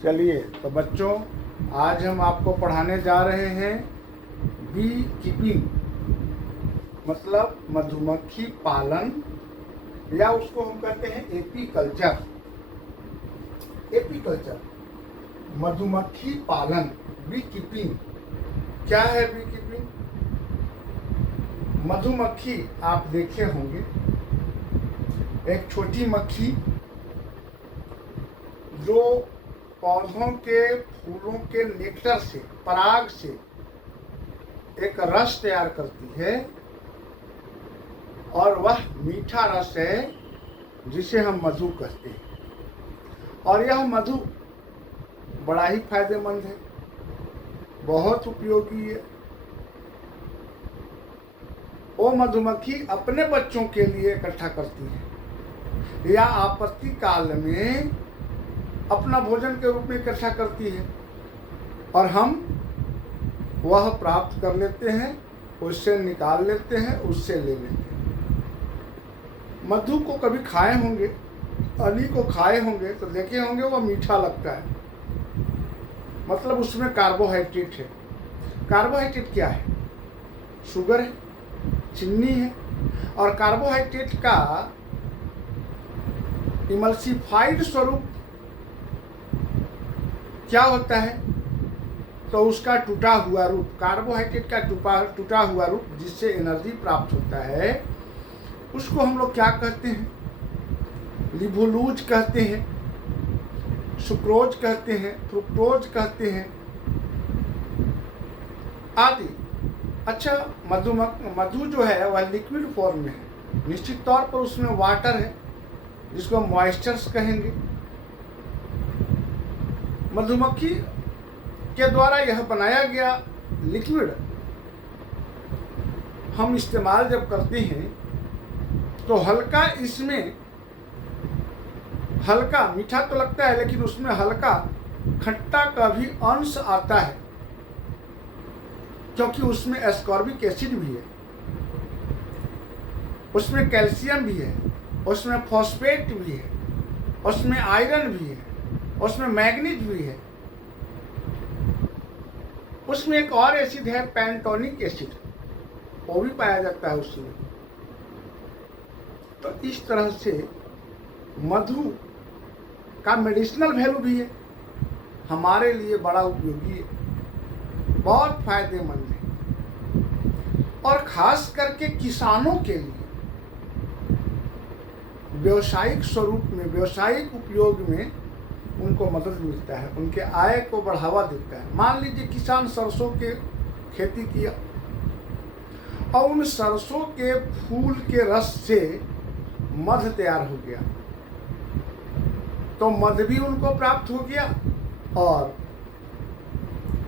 चलिए तो बच्चों, आज हम आपको पढ़ाने जा रहे हैं बी कीपिंग, मतलब मधुमक्खी पालन, या उसको हम कहते हैं एपीकल्चर। एपीकल्चर, मधुमक्खी पालन, बी कीपिंग। क्या है बी कीपिंग? मधुमक्खी आप देखे होंगे, एक छोटी मक्खी जो पौधों के फूलों के नेक्टर से, पराग से एक रस तैयार करती है, और वह मीठा रस है जिसे हम मधु कहते हैं। और यह मधु बड़ा ही फायदेमंद है, बहुत उपयोगी है। वो मधुमक्खी अपने बच्चों के लिए इकट्ठा करती है या आपत्ति काल में अपना भोजन के रूप में इकट्ठा करती है, और हम वह प्राप्त कर लेते हैं, उससे निकाल लेते हैं, उससे ले लेते हैं। मधु को कभी खाए होंगे, हनी को खाए होंगे तो देखे होंगे वह मीठा लगता है, मतलब उसमें कार्बोहाइड्रेट है। कार्बोहाइड्रेट क्या है? शुगर है, चीनी है। और कार्बोहाइड्रेट का इमल्सिफाइड स्वरूप क्या होता है? तो उसका टूटा हुआ रूप, कार्बोहाइड्रेट का टूटा हुआ रूप, जिससे एनर्जी प्राप्त होता है, उसको हम लोग क्या कहते हैं? लिबुलूज कहते हैं, सुक्रोज कहते हैं, फ्रुक्टोज कहते हैं आदि। अच्छा, मधु जो है वह लिक्विड फॉर्म में है। निश्चित तौर पर उसमें वाटर है, जिसको हम मॉइस्चर्स कहेंगे। मधुमक्खी के द्वारा यह बनाया गया लिक्विड हम इस्तेमाल जब करते हैं तो हल्का, इसमें हल्का मीठा तो लगता है, लेकिन उसमें हल्का खट्टा का भी अंश आता है, क्योंकि उसमें एस्कॉर्बिक एसिड भी है, उसमें कैल्शियम भी है, उसमें फॉस्फेट भी है, उसमें आयरन भी है, उसमें मैग्नीज भी है, उसमें एक और एसिड है पेंटोनिक एसिड, वो भी पाया जाता है उसमें। तो इस तरह से मधु का मेडिसिनल वैल्यू भी है, हमारे लिए बड़ा उपयोगी है, बहुत फायदेमंद है। और खास करके किसानों के लिए व्यावसायिक स्वरूप में, व्यावसायिक उपयोग में उनको मदद मिलता है, उनके आय को बढ़ावा देता है। मान लीजिए किसान सरसों के खेती किया और उन सरसों के फूल के रस से मध तैयार हो गया, तो मध भी उनको प्राप्त हो गया और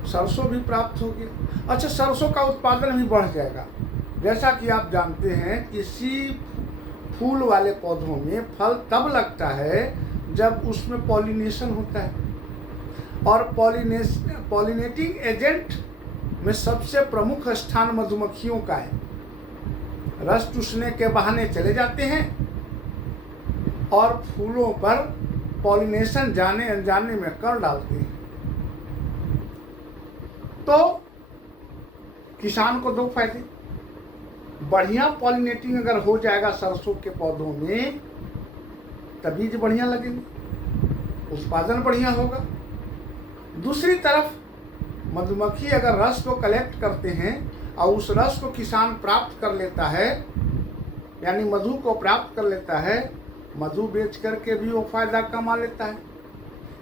सरसों भी प्राप्त हो गया। अच्छा, सरसों का उत्पादन भी बढ़ जाएगा। जैसा कि आप जानते हैं, किसी फूल वाले पौधों में फल तब लगता है जब उसमें पॉलिनेशन होता है, और पॉलिनेटिंग एजेंट में सबसे प्रमुख स्थान मधुमक्खियों का है। रस चूसने के बहाने चले जाते हैं और फूलों पर पॉलिनेशन जाने अनजाने में कर डालते हैं। तो किसान को दो फायदे, बढ़िया पॉलिनेटिंग अगर हो जाएगा सरसों के पौधों में, तब बीज बढ़िया लगेंगे, उत्पादन बढ़िया होगा। दूसरी तरफ मधुमक्खी अगर रस को कलेक्ट करते हैं और उस रस को किसान प्राप्त कर लेता है, यानी मधु को प्राप्त कर लेता है, मधु बेच करके भी वो फायदा कमा लेता है।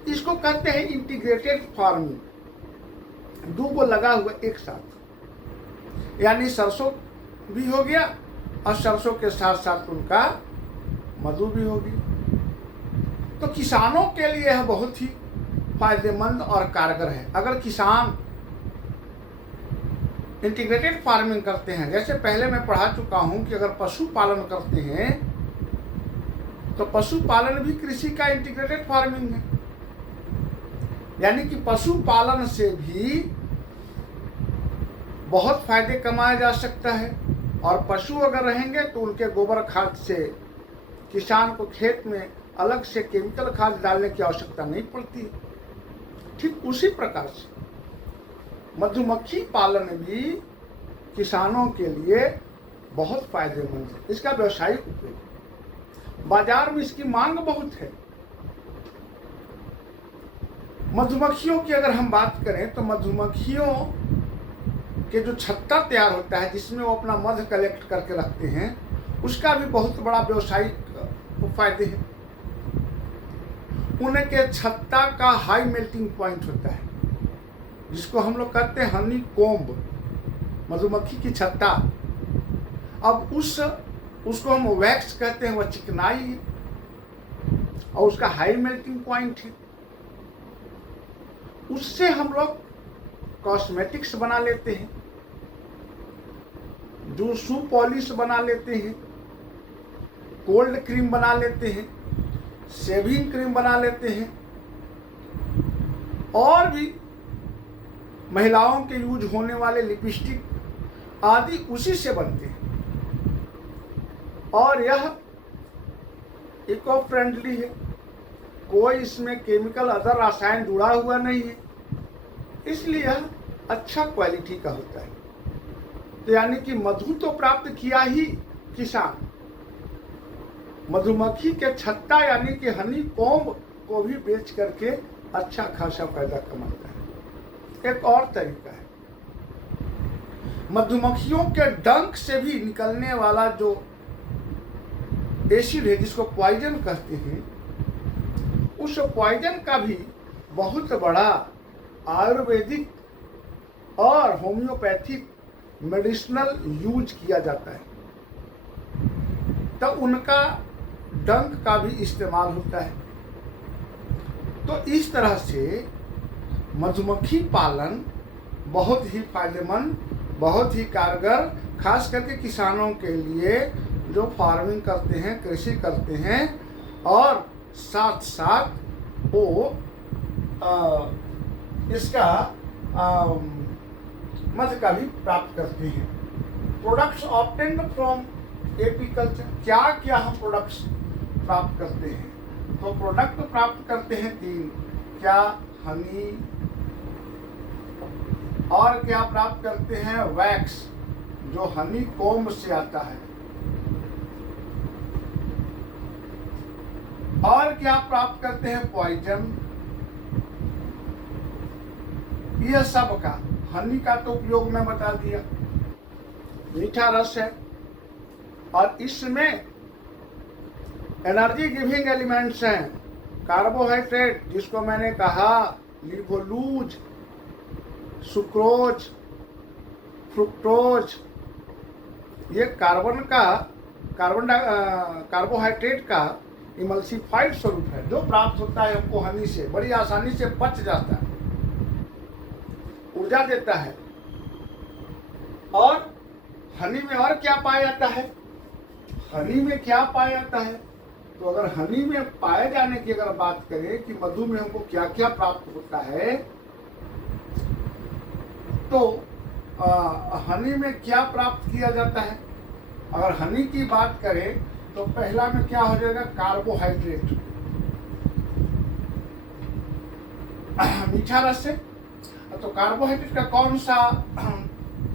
इसको कहते हैं इंटीग्रेटेड फार्मिंग, दो को लगा हुआ एक साथ, यानी सरसों भी हो गया और सरसों के साथ साथ उनका मधु भी होगी। तो किसानों के लिए यह बहुत ही फायदेमंद और कारगर है। अगर किसान इंटीग्रेटेड फार्मिंग करते हैं, जैसे पहले मैं पढ़ा चुका हूं कि अगर पशुपालन करते हैं तो पशुपालन भी कृषि का इंटीग्रेटेड फार्मिंग है, यानी कि पशुपालन से भी बहुत फायदे कमाया जा सकता है। और पशु अगर रहेंगे तो उनके गोबर खाद से किसान को खेत में अलग से केमिकल खाद डालने की आवश्यकता नहीं पड़ती। ठीक उसी प्रकार से मधुमक्खी पालन भी किसानों के लिए बहुत फायदेमंद है। इसका व्यवसायिक उपयोग, बाजार में इसकी मांग बहुत है। मधुमक्खियों की अगर हम बात करें तो मधुमक्खियों के जो छत्ता तैयार होता है जिसमें वो अपना मध कलेक्ट करके रखते हैं, उसका भी बहुत बड़ा व्यवसायिक फायदे हैं। उनके छत्ता का हाई मेल्टिंग पॉइंट होता है, जिसको हम लोग कहते हैं हनी कोम्ब, मधुमक्खी की छत्ता। अब उसको हम वैक्स कहते हैं, वह चिकनाई है और उसका हाई मेल्टिंग पॉइंट है। उससे हम लोग कॉस्मेटिक्स बना लेते हैं, जो शू पॉलिश बना लेते हैं, कोल्ड क्रीम बना लेते हैं, शेविंग क्रीम बना लेते हैं, और भी महिलाओं के यूज होने वाले लिपस्टिक आदि उसी से बनते हैं। और यह इको फ्रेंडली है, कोई इसमें केमिकल अदर रसायन जुड़ा हुआ नहीं है, इसलिए यह अच्छा क्वालिटी का होता है। तो यानी कि मधु तो प्राप्त किया ही किसान, मधुमक्खी के छत्ता यानी कि हनी कॉम्ब को भी बेच करके अच्छा खासा फायदा कमाता है। एक और तरीका है, मधुमक्खियों के डंक से भी निकलने वाला जो एसिड है जिसको पॉइजन कहते हैं, उस पॉइजन का भी बहुत बड़ा आयुर्वेदिक और होम्योपैथिक मेडिसिनल यूज किया जाता है। तो उनका डंक का भी इस्तेमाल होता है। तो इस तरह से मधुमक्खी पालन बहुत ही फायदेमंद, बहुत ही कारगर, खास करके किसानों के लिए जो फार्मिंग करते हैं, कृषि करते हैं और साथ साथ वो इसका मध का भी प्राप्त करते हैं। प्रोडक्ट्स ऑब्टेन्ड फ्रॉम एपीकल्चर, क्या क्या हम प्रोडक्ट्स प्राप्त करते हैं? तो प्रोडक्ट प्राप्त करते हैं 3, क्या? हनी, और क्या प्राप्त करते हैं? वैक्स, जो हनी कोम्ब से आता है, और क्या प्राप्त करते हैं? पॉइजन। यह सब का, हनी का तो उपयोग मैं बता दिया, मीठा रस है, और इसमें एनर्जी गिविंग एलिमेंट्स हैं, कार्बोहाइड्रेट जिसको मैंने कहा, लिवोलूज, सुक्रोज, फ्रुक्टोज, ये कार्बोहाइड्रेट का इमल्सिफाइड स्वरूप है जो प्राप्त होता है हमको हनी से, बड़ी आसानी से पच जाता है, ऊर्जा देता है। और हनी में और क्या पाया जाता है? हनी में क्या पाया जाता है? तो अगर हनी में पाए जाने की अगर बात करें कि मधु में हमको क्या क्या प्राप्त होता है, तो हनी में क्या प्राप्त किया जाता है? अगर हनी की बात करें तो पहला में क्या हो जाएगा? कार्बोहाइड्रेट, मीठा रस से। तो कार्बोहाइड्रेट का कौन सा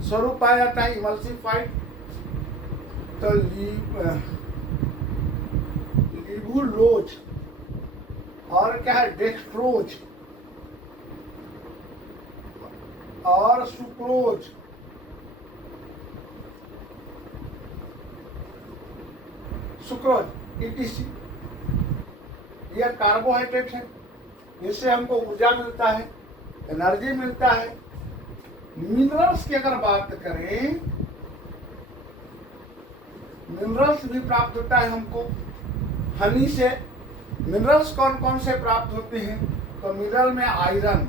स्वरूप पाया जाता है? इमल्सिफाइड। तो लिवुलोज, और क्या है? डेक्स्ट्रोज और सुक्रोज। सुक्रोज ETC, यह कार्बोहाइड्रेट है, इससे हमको ऊर्जा मिलता है, एनर्जी मिलता है। मिनरल्स की अगर बात करें, मिनरल्स भी प्राप्त होता है हमको हनी से। मिनरल्स कौन कौन से प्राप्त होते हैं? तो मिनरल में iron,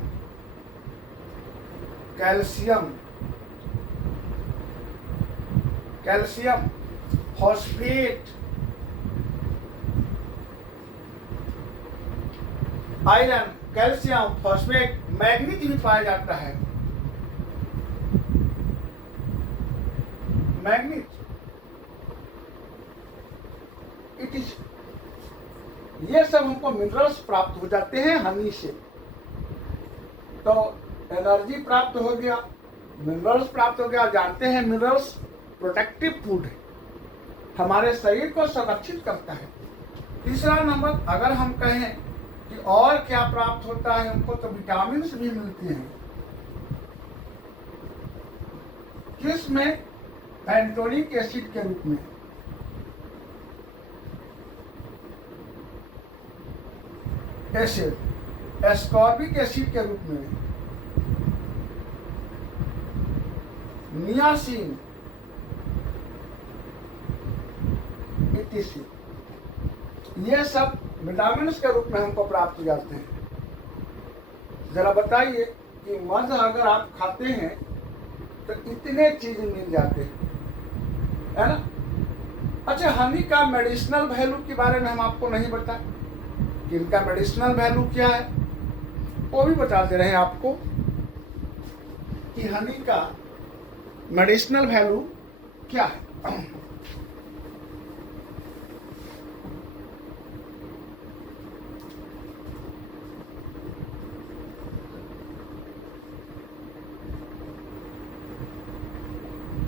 calcium, phosphate, iron, calcium, phosphate, manganese भी पाया जाता है। मैग्नीज ये सब हमको मिनरल्स प्राप्त हो जाते हैं हनी से। तो एनर्जी प्राप्त हो गया, मिनरल्स प्राप्त हो गया। जानते हैं मिनरल्स प्रोटेक्टिव फूड है, हमारे शरीर को संरक्षित करता है। तीसरा नंबर, अगर हम कहें कि और क्या प्राप्त होता है हमको, तो विटामिन भी मिलते हैं। किस में? पैंटोनिक एसिड के रूप में, एसिड एस्कॉर्बिक एसिड के रूप में, नियासिन इत्यादि, ये सब विटामिन के रूप में हमको प्राप्त हो जाते हैं। जरा बताइए कि मध अगर आप खाते हैं तो इतने चीज मिल जाते हैं, है ना। अच्छा, हनी का मेडिसिनल वैल्यू के बारे में हम आपको नहीं बताए कि इनका मेडिसिनल वैल्यू क्या है, वो भी बता दे रहे हैं आपको कि हनी का मेडिसिनल वैल्यू क्या है।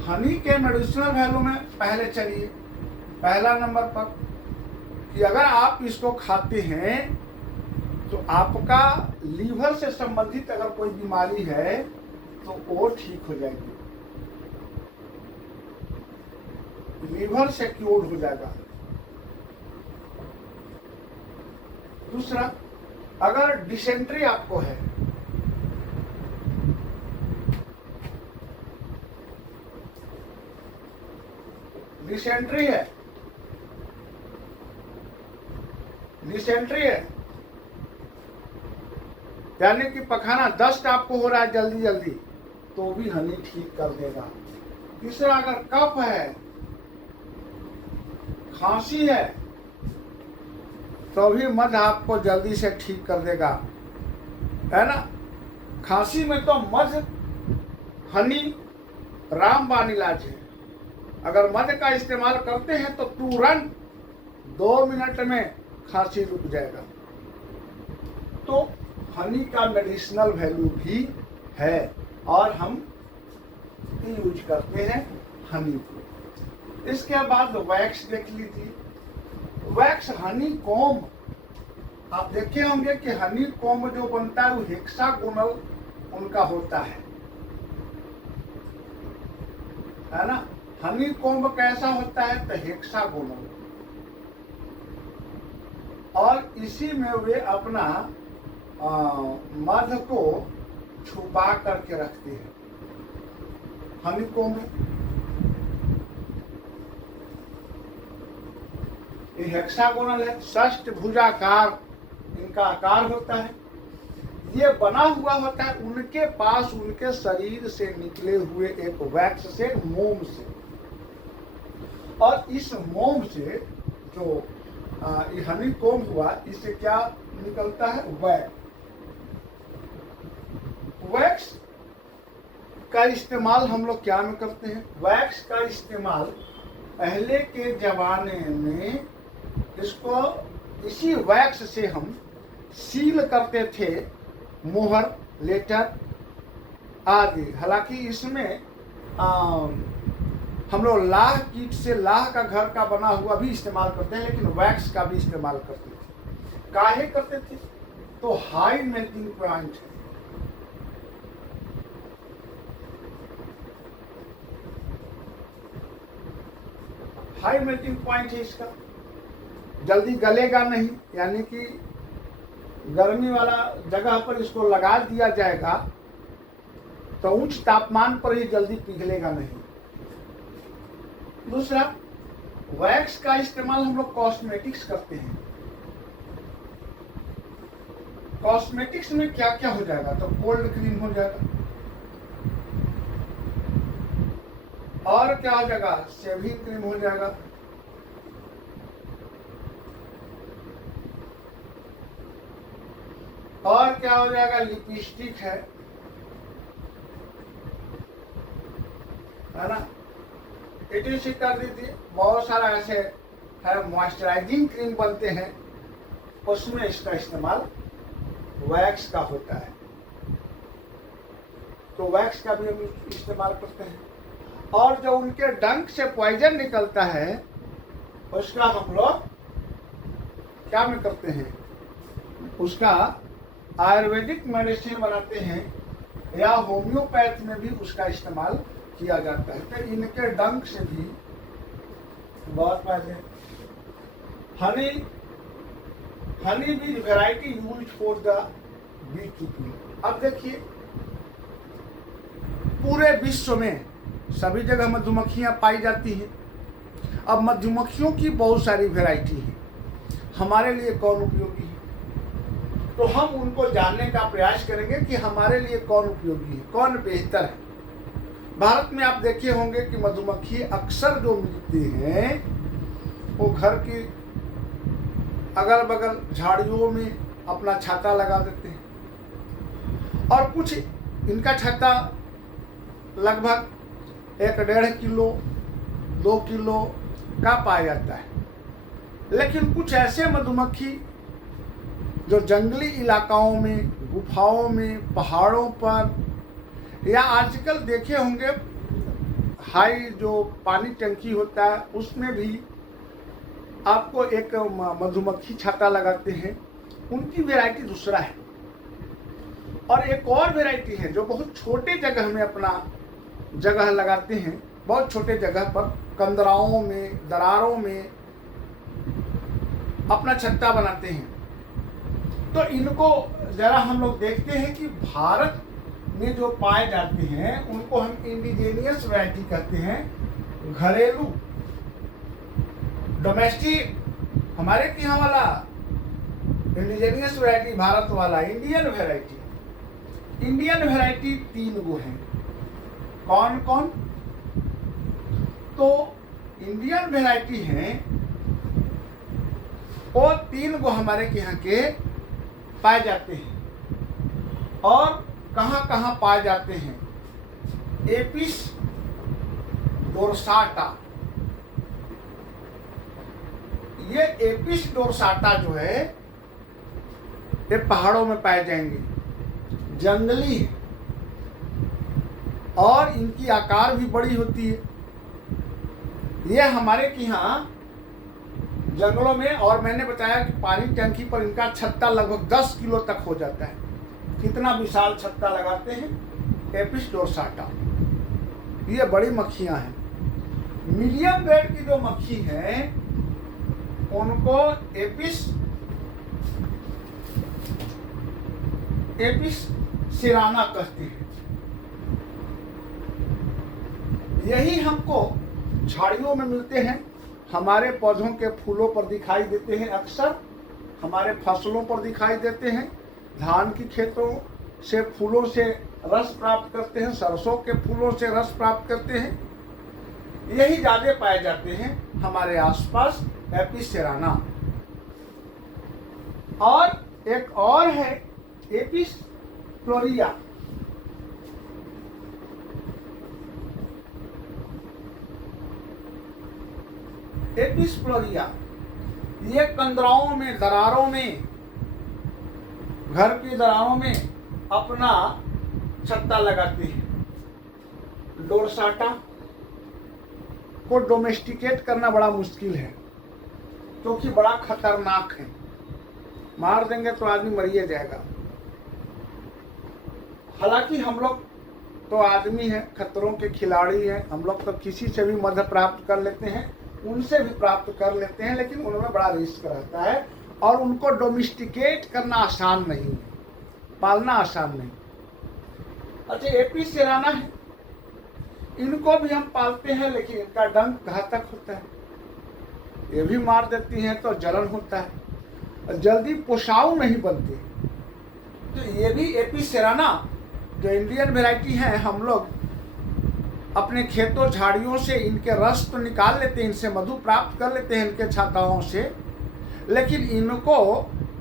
हनी के मेडिसिनल वैल्यू में पहले चलिए, पहला नंबर पर कि अगर आप इसको खाते हैं तो आपका लीवर से संबंधित अगर कोई बीमारी है तो वो ठीक हो जाएगी, लीवर से क्योर हो जाएगा। दूसरा, अगर डिसेंट्री आपको है, डिसेंट्री है, डिसेंट्री है यानी कि पखाना, दस्त आपको हो रहा है जल्दी जल्दी, तो भी हनी ठीक कर देगा। तीसरा, अगर कफ है, खांसी है, तो भी मध आपको जल्दी से ठीक कर देगा, है ना। खांसी में तो मध, हनी रामबाण इलाज है। अगर मध का इस्तेमाल करते हैं तो तुरंत 2 मिनट में खांसी रुक जाएगा। तो हनी का मेडिसिनल वैल्यू भी है और हम यूज करते हैं हनी को। इसके बाद वैक्स देख लीजिए, वैक्स हनी कॉम्ब, आप देखे होंगे कि हनी कॉम्ब जो बनता है वो हेक्सागोनल उनका होता है ना। हनी कॉम्ब कैसा होता है? तो हेक्सागोनल, और इसी में वे अपना मध को छुपा करके रखते हैं। हनी कॉम्ब ये हेक्सागोनल है, षष्ठभुजाकार इनका आकार होता है। ये बना हुआ होता है उनके पास उनके शरीर से निकले हुए एक वैक्स से, मोम से, और इस मोम से जो ये हनी कॉम्ब हुआ, इससे क्या निकलता है? वैक्स। वैक्स का इस्तेमाल हम लोग क्या में करते हैं? वैक्स का इस्तेमाल पहले के जमाने में इसको, इसी वैक्स से हम सील करते थे, मोहर, लेटर आदि। हालांकि इसमें हम लोग लाह कीट से, लाह का घर का बना हुआ भी इस्तेमाल करते हैं, लेकिन वैक्स का भी इस्तेमाल करते थे। काहे करते थे? तो हाई मेल्टिंग पॉइंट है, हाई मेल्टिंग पॉइंट है इसका, जल्दी गलेगा नहीं, यानी कि गर्मी वाला जगह पर इसको लगा दिया जाएगा तो उच्च तापमान पर ही जल्दी पिघलेगा नहीं। दूसरा, वैक्स का इस्तेमाल हम लोग कॉस्मेटिक्स करते हैं। कॉस्मेटिक्स में क्या क्या हो जाएगा? तो कोल्ड क्रीम हो जाएगा, और क्या हो जाएगा? शेविंग क्रीम हो जाएगा, और क्या हो जाएगा? लिपस्टिक है ना, इसे कर दीजिए। बहुत सारा ऐसे है, मॉइस्चराइजिंग क्रीम बनते हैं, उसमें इसका इस्तेमाल वैक्स का होता है। तो वैक्स का भी हम इस्तेमाल करते हैं। और जो उनके डंक से पॉइजन निकलता है उसका हम लोग क्या में करते हैं, उसका आयुर्वेदिक मेडिसिन बनाते हैं या होम्योपैथ में भी उसका इस्तेमाल किया जाता है। तो इनके डंक से भी बहुत फायदे। Honey bees variety use for the beekeeping. अब देखिए पूरे विश्व में सभी जगह मधुमक्खियां पाई जाती हैं। अब मधुमक्खियों की बहुत सारी वैरायटी है, हमारे लिए कौन उपयोगी है, तो हम उनको जानने का प्रयास करेंगे कि हमारे लिए कौन उपयोगी है, कौन बेहतर है। भारत में आप देखे होंगे कि मधुमक्खी अक्सर जो मिलती हैं वो घर की अगल बगल झाड़ियों में अपना छाता लगा देते हैं और कुछ इनका छाता लगभग 1-1.5 किलो 2 किलो का पाया जाता है। लेकिन कुछ ऐसे मधुमक्खी जो जंगली इलाकाओं में, गुफाओं में, पहाड़ों पर या आजकल देखे होंगे हाई जो पानी टंकी होता है उसमें भी आपको एक मधुमक्खी छाता लगाते हैं, उनकी वैरायटी दूसरा है। और एक और वैरायटी है जो बहुत छोटे जगह में अपना जगह लगाते हैं, बहुत छोटे जगह पर कंदराओं में, दरारों में अपना छत्ता बनाते हैं। तो इनको जरा हम लोग देखते हैं कि भारत में जो पाए जाते हैं उनको हम इंडिजेनियस वैरायटी कहते हैं, घरेलू डोमेस्टिक, हमारे यहाँ वाला इंडिजेनियस वैरायटी, भारत वाला इंडियन वैरायटी। इंडियन वैरायटी 3 गो हैं। कौन कौन? तो इंडियन वैरायटी हैं वो 3 गो हमारे यहाँ के पाए जाते हैं। और कहाँ कहाँ पाए जाते हैं? Apis dorsata. ये एपिस डोरसाटा जो है ये पहाड़ों में पाए जाएंगे, जंगली है और इनकी आकार भी बड़ी होती है। ये हमारे यहाँ जंगलों में, और मैंने बताया कि पानी टंकी पर इनका छत्ता लगभग 10 किलो तक हो जाता है। कितना विशाल छत्ता लगाते हैं, एपिस डोरसाटा। ये बड़ी मक्खियां हैं। मीडियम ग्रेड की जो मक्खी है उनको एपिस सिराना कहते हैं। यही हमको झाड़ियों में मिलते हैं, हमारे पौधों के फूलों पर दिखाई देते हैं, अक्सर हमारे फसलों पर दिखाई देते हैं। धान की खेतों से फूलों से रस प्राप्त करते हैं, सरसों के फूलों से रस प्राप्त करते हैं। यही ज़्यादा पाए जाते हैं हमारे आसपास, एपिस सिराना। और एक और है एपिस फ्लोरिया। एपिस फ्लोरिया ये कंदराओं में, दरारों में, घर की दरारों में अपना छत्ता लगाते हैं। डोरसाटा को डोमेस्टिकेट करना बड़ा मुश्किल है क्योंकि बड़ा खतरनाक है, मार देंगे तो आदमी मरिए जाएगा। हालांकि हम लोग तो आदमी हैं, खतरों के खिलाड़ी हैं, हम लोग तो किसी से भी मदद प्राप्त कर लेते हैं, उनसे भी प्राप्त कर लेते हैं, लेकिन उनमें बड़ा रिस्क रहता है और उनको डोमेस्टिकेट करना आसान नहीं है, पालना आसान नहीं। अच्छा, एपिस सिराना है, इनको भी हम पालते हैं लेकिन इनका डंक घातक होता है, ये भी मार देती हैं तो जलन होता है, जल्दी पोषाऊ नहीं बनते। तो ये भी एपिस सिराना जो इंडियन वैरायटी है, हम लोग अपने खेतों झाड़ियों से इनके रस तो निकाल लेते हैं, इनसे मधु प्राप्त कर लेते हैं इनके छाताओं से, लेकिन इनको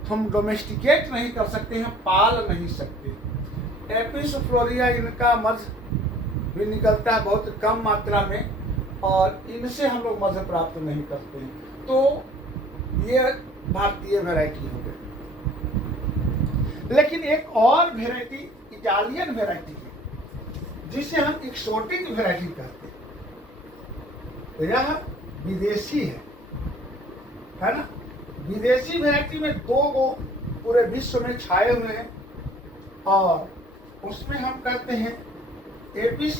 हम डोमेस्टिकेट नहीं कर सकते हैं, पाल नहीं सकते। एपिस फ्लोरिया इनका मध भी निकलता है बहुत कम मात्रा में और इनसे हम लोग मध प्राप्त नहीं करते हैं। तो ये भारतीय वैरायटी हो गई। लेकिन एक और वैरायटी इटालियन वैरायटी है। जिसे हम एक्सोटिक वैरायटी कहते हैं। यह विदेशी है ना। विदेशी वैरायटी में 2 गो पूरे विश्व में छाए हुए हैं और उसमें हम कहते हैं एपिस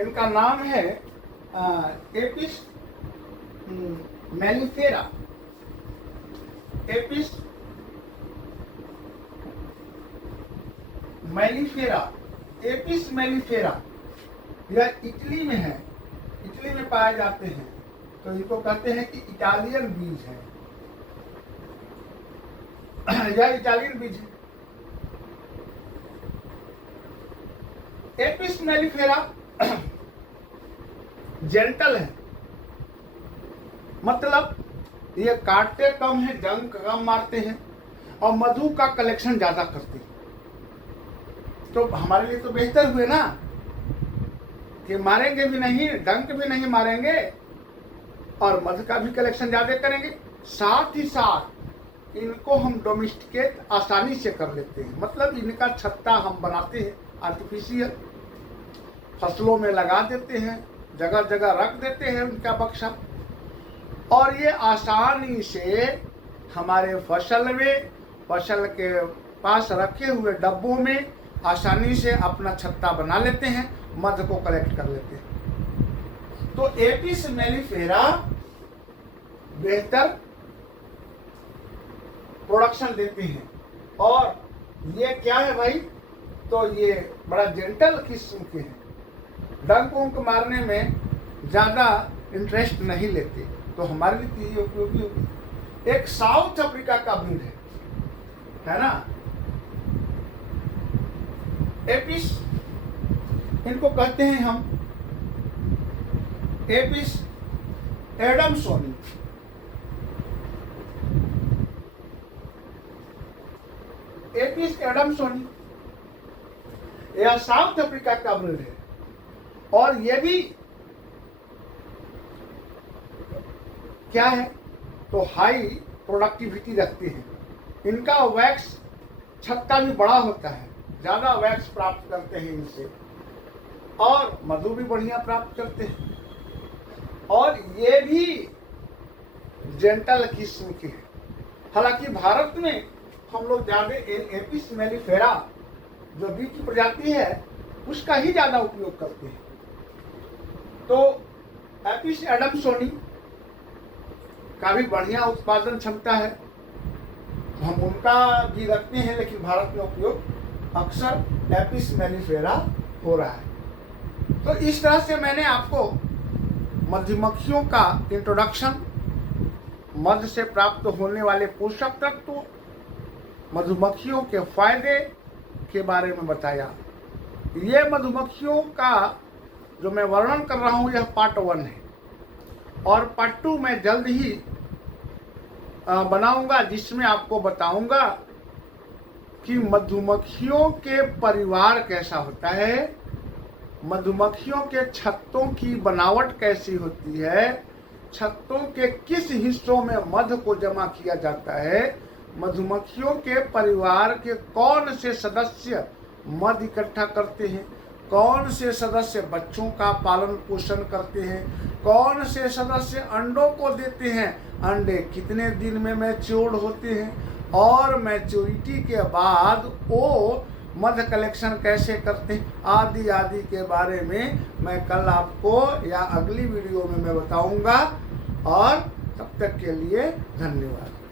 इनका नाम है एपिस मेलिफेरा। एपिस मेलिफेरा यह इटली में है, इटली में पाए जाते हैं, तो इनको कहते हैं कि इटालियन बीज है। यह इटालियन बीज है। एपिस मेलिफेरा जेंटल है, मतलब ये काटते कम है, डंक कम मारते हैं और मधु का कलेक्शन ज्यादा करते हैं। तो हमारे लिए तो बेहतर हुए ना कि मारेंगे भी नहीं, डंक भी नहीं मारेंगे और मधु का भी कलेक्शन ज्यादा करेंगे। साथ ही साथ इनको हम डोमेस्टिकेट आसानी से कर लेते हैं, मतलब इनका छत्ता हम बनाते हैं आर्टिफिशियल, फसलों में लगा देते हैं, जगह जगह रख देते हैं उनका बक्सा, और ये आसानी से हमारे फसल के पास रखे हुए डब्बों में आसानी से अपना छत्ता बना लेते हैं, मध को कलेक्ट कर लेते हैं। तो एपिस मेलिफेरा बेहतर प्रोडक्शन देते हैं। और ये क्या है भाई, तो ये बड़ा जेंटल किस्म के हैं, डंक उंक मारने में ज़्यादा इंटरेस्ट नहीं लेते, तो हमारे लिए ये उपयोगी होगी। एक साउथ अफ्रीका का ब्रीड है ना, एपिस, इनको कहते हैं हम एपिस एडमसोनी। एपिस एडमसोनी यह साउथ अफ्रीका का ब्रीड है और ये भी क्या है, तो हाई प्रोडक्टिविटी रखते हैं। इनका वैक्स छत्ता भी बड़ा होता है, ज़्यादा वैक्स प्राप्त करते हैं इनसे और मधु भी बढ़िया प्राप्त करते हैं। और ये भी जेंटल किस्म के हैं। हालांकि भारत में हम लोग ज़्यादा एपिस मेलिफेरा जो बीज की प्रजाति है उसका ही ज़्यादा उपयोग करते हैं। तो एपिस एडमसोनी का भी बढ़िया उत्पादन क्षमता है, तो हम उनका भी रखते हैं, लेकिन भारत में उपयोग अक्सर एपिस मेलिफेरा हो रहा है। तो इस तरह से मैंने आपको मधुमक्खियों का इंट्रोडक्शन, मध से प्राप्त होने वाले पोषक तत्व, मधुमक्खियों के फायदे के बारे में बताया। ये मधुमक्खियों का जो मैं वर्णन कर रहा हूँ यह पार्ट 1 है और पार्ट 2 मैं जल्द ही बनाऊंगा, जिसमें आपको बताऊंगा कि मधुमक्खियों के परिवार कैसा होता है, मधुमक्खियों के छत्तों की बनावट कैसी होती है, छत्तों के किस हिस्सों में मध को जमा किया जाता है, मधुमक्खियों के परिवार के कौन से सदस्य मध इकट्ठा करते हैं, कौन से सदस्य बच्चों का पालन पोषण करते हैं, कौन से सदस्य अंडों को देते हैं, अंडे कितने दिन में मैच्योर होते हैं और मैच्योरिटी के बाद वो मध कलेक्शन कैसे करते हैं, आदि आदि के बारे में मैं कल आपको या अगली वीडियो में मैं बताऊंगा। और तब तक के लिए धन्यवाद।